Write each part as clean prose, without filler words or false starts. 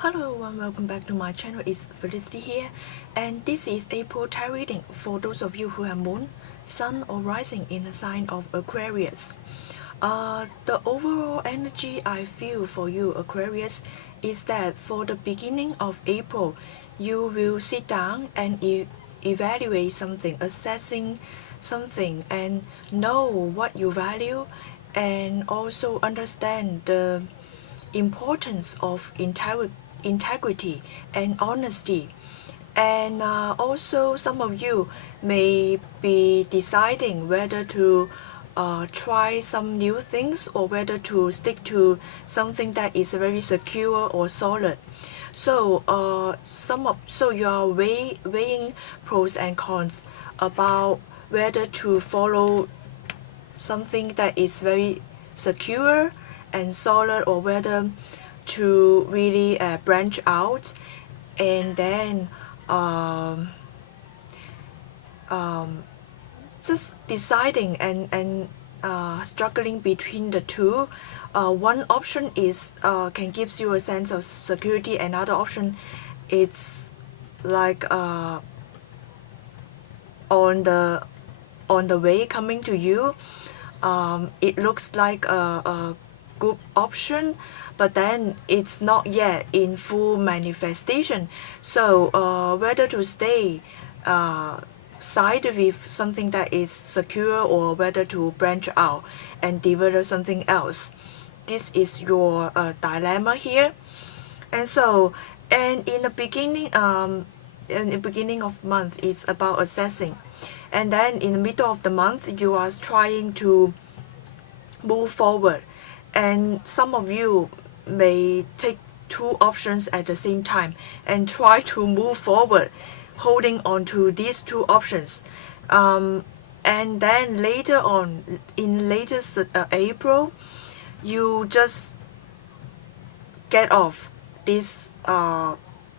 Hello everyone, welcome back to my channel. It's Felicity here, and this is April tarot reading for those of you who have moon, sun or rising in the sign of Aquarius. The overall energy I feel for you Aquarius is that for the beginning of April, you will sit down and evaluate something, assessing something, and know what you value, and also understand the importance of integrity and honesty. And also some of you may be deciding whether to try some new things or whether to stick to something that is very secure or solid. So you are weighing pros and cons about whether to follow something that is very secure and solid or whether to really branch out, and then just deciding and struggling between the two. One option is can gives you a sense of security. Another option, it's like on the way coming to you. It looks like a good option, but then it's not yet in full manifestation. So whether to stay side with something that is secure or whether to branch out and develop something else, this is your dilemma here. And in the beginning of month, it's about assessing, and then in the middle of the month you are trying to move forward, and some of you may take two options at the same time and try to move forward holding on to these two options. And then later on in latest April, you just get off these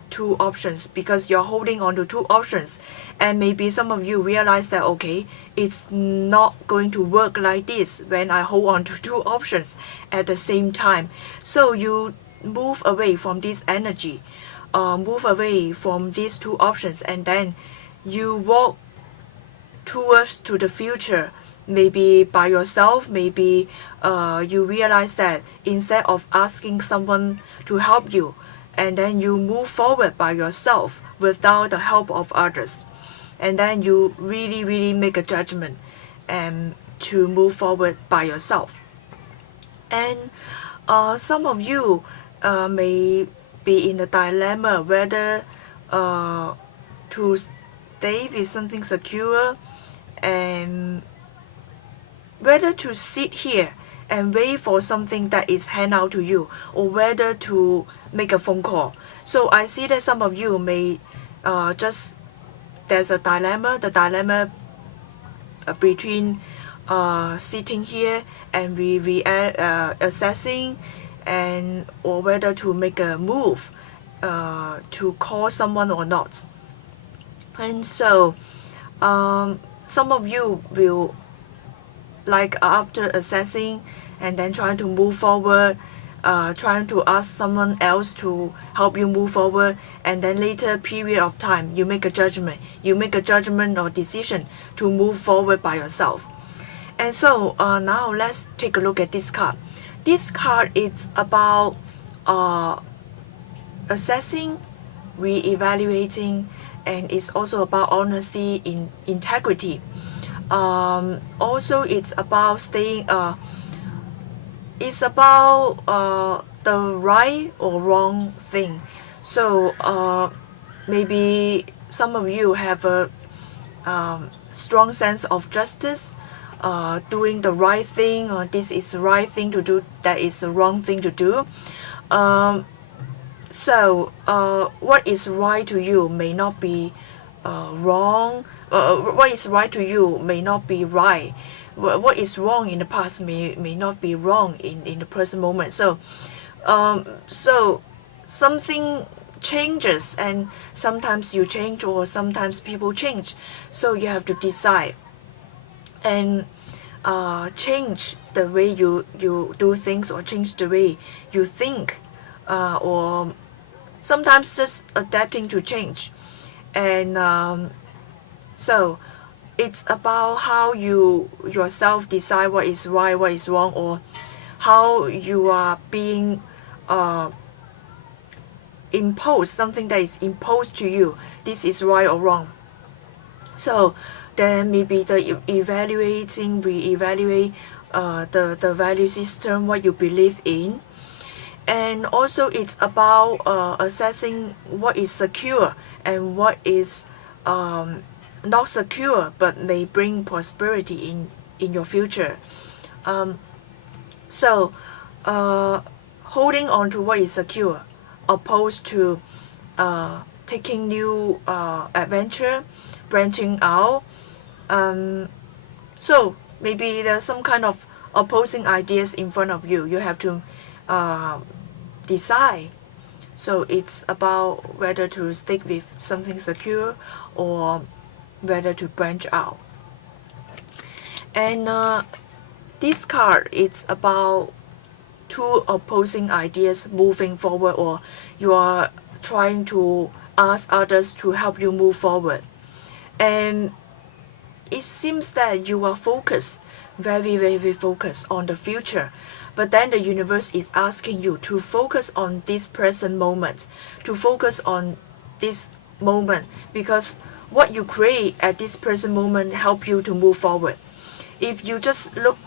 two options because you're holding on to two options, and maybe some of you realize that okay, it's not going to work like this when I hold on to two options at the same time. So you move away from this energy, move away from these two options, and then you walk towards to the future, maybe by yourself. Maybe you realize that instead of asking someone to help you, and then you move forward by yourself without the help of others, and then you really make a judgment and to move forward by yourself. And some of you may be in the dilemma whether to stay with something secure and whether to sit here and wait for something that is hand out to you, or whether to make a phone call. So I see that some of you may just, there's a dilemma, the dilemma between sitting here and we assessing, and or whether to make a move to call someone or not. And so some of you will, like after assessing and then trying to move forward, trying to ask someone else to help you move forward, and then later period of time you make a judgment or decision to move forward by yourself. And so now let's take a look at this card. This card is about assessing, re-evaluating, and it's also about honesty, in integrity. Also it's about staying it's about the right or wrong thing. So maybe some of you have a strong sense of justice, doing the right thing, or this is the right thing to do, that is the wrong thing to do. So what is right to you may not be wrong. What is right to you may not be right. What is wrong in the past may not be wrong in the present moment. So so something changes, and sometimes you change or sometimes people change. So you have to decide and change the way you do things, or change the way you think, or sometimes just adapting to change. And so it's about how you yourself decide what is right, what is wrong, or how you are being imposed, something that is imposed to you, this is right or wrong. So then maybe the evaluating, re-evaluate the value system, what you believe in. And also it's about assessing what is secure and what is not secure but may bring prosperity in your future. So holding on to what is secure opposed to taking new adventure, branching out. So maybe there's some kind of opposing ideas in front of you. You have to decide. So it's about whether to stick with something secure or whether to branch out. And this card, it's about two opposing ideas moving forward, or you are trying to ask others to help you move forward. And it seems that you are focused, very focused on the future. But then the universe is asking you to focus on this present moment, to focus on this moment, because what you create at this present moment help you to move forward. If you just look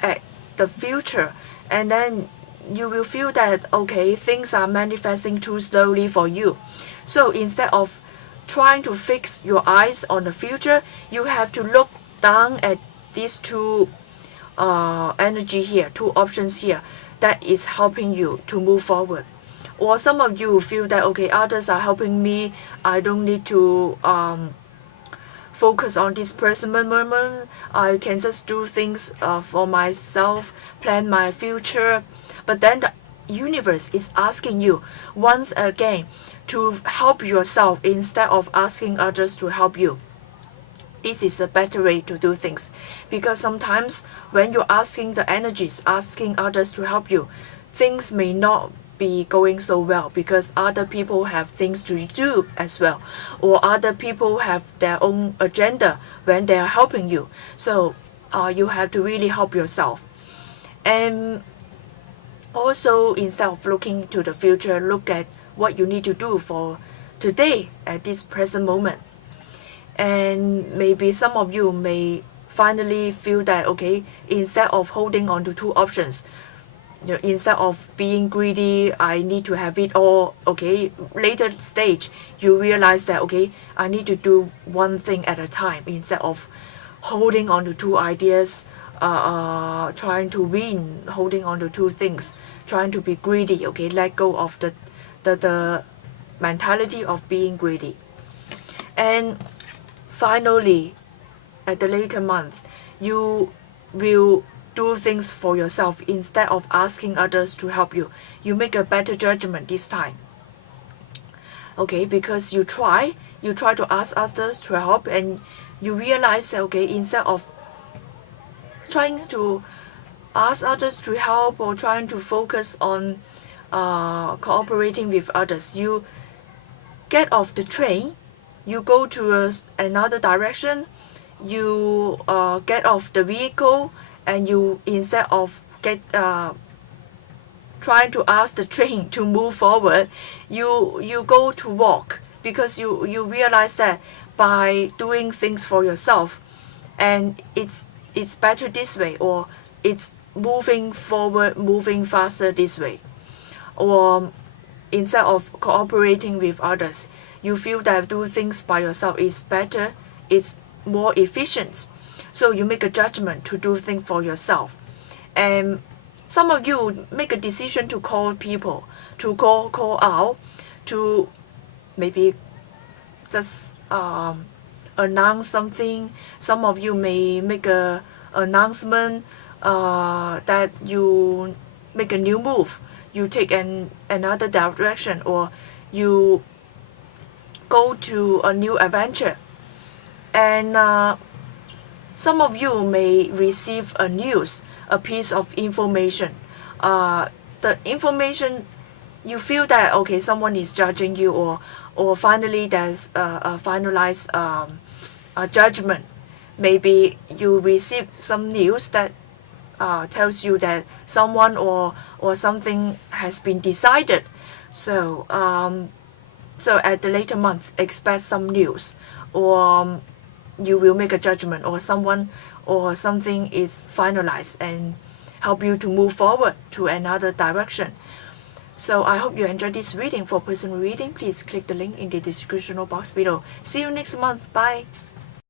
at the future, and then you will feel that, okay, things are manifesting too slowly for you. So instead of trying to fix your eyes on the future, you have to look down at these two energy here, two options here, that is helping you to move forward. Or some of you feel that, okay, others are helping me, I don't need to focus on this present moment, I can just do things for myself, plan my future. But then the universe is asking you once again to help yourself instead of asking others to help you. This is a better way to do things, because sometimes when you're asking the energies, asking others to help you, things may not be going so well because other people have things to do as well, or other people have their own agenda when they are helping you. So you have to really help yourself. And also, instead of looking to the future, look at what you need to do for today at this present moment. And maybe some of you may finally feel that, okay, instead of holding on to two options, instead of being greedy, I need to have it all, okay, later stage you realize that, okay, I need to do one thing at a time instead of holding on to two ideas, trying to win, holding on to two things, trying to be greedy. Okay, let go of the mentality of being greedy. And finally, at the later month, you will do things for yourself instead of asking others to help you. You make a better judgment this time. Okay, because you try to ask others to help, and you realize that, okay, instead of trying to ask others to help or trying to focus on cooperating with others, you get off the train, you go to another direction, you get off the vehicle, and you, instead of trying to ask the train to move forward, you go to walk, because you realize that by doing things for yourself, and it's better this way, or it's moving forward, moving faster this way. Or instead of cooperating with others, you feel that do things by yourself is better, it's more efficient. So you make a judgment to do things for yourself. And some of you make a decision to call people, to call out, to maybe just announce something. Some of you may make a announcement that you make a new move, you take another direction, or you go to a new adventure. And some of you may receive a news, a piece of information. The information you feel that okay, someone is judging you, or finally there's a finalized a judgment. Maybe you receive some news that tells you that someone or something has been decided. So so at the later month, expect some news, or you will make a judgment, or someone or something is finalized and help you to move forward to another direction. So I hope you enjoyed this reading. For personal reading, please click the link in the description box below. See you next month. Bye.